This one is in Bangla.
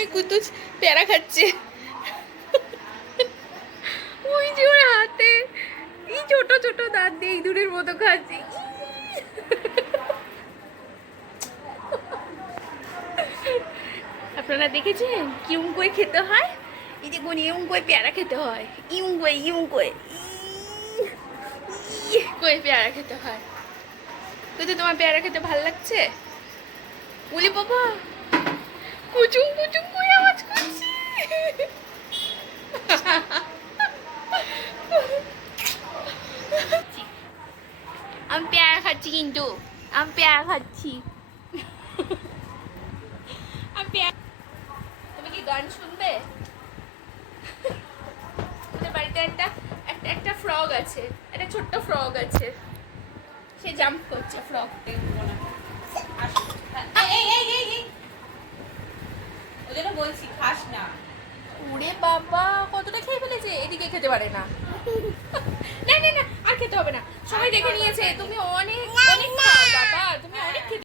এই কুতুজ প্যারা খাচ্ছে। ওই যে ওর হাতে এই ছোট ছোট দাঁত দিয়ে ইঁদুরের মতো খাচ্ছে। আপনারা দেখেছেন কিউম করে খেতে হয়? এই যে কোন ইউম করে পেয়ারা খেতে হয়, ইউম করে করে পেয়ারা খেতে হয়। তো তোমার পেয়ারা খেতে ভালো লাগছে? বলি বাবা কুচুম কুচুম করে আওয়াজ করছি। আমি পেয়ারা খাচ্ছি, কিন্তু আমি পেয়ারা খাচ্ছি। তুমি কি গান শুনবে? আমাদের বাড়িতে একটা একটা একটা ফ্রগ আছে, একটা ছোট্ট ফ্রগ আছে, সে জাম্প করছে ফ্রগ। ওই জন্য বলছি খাস না। ওরে বাবা কতটা খেয়ে ফেলেছে, এদিকে খেতে পারে না। না না না আর খেতে হবে না, সবাই দেখে নিয়েছে তুমি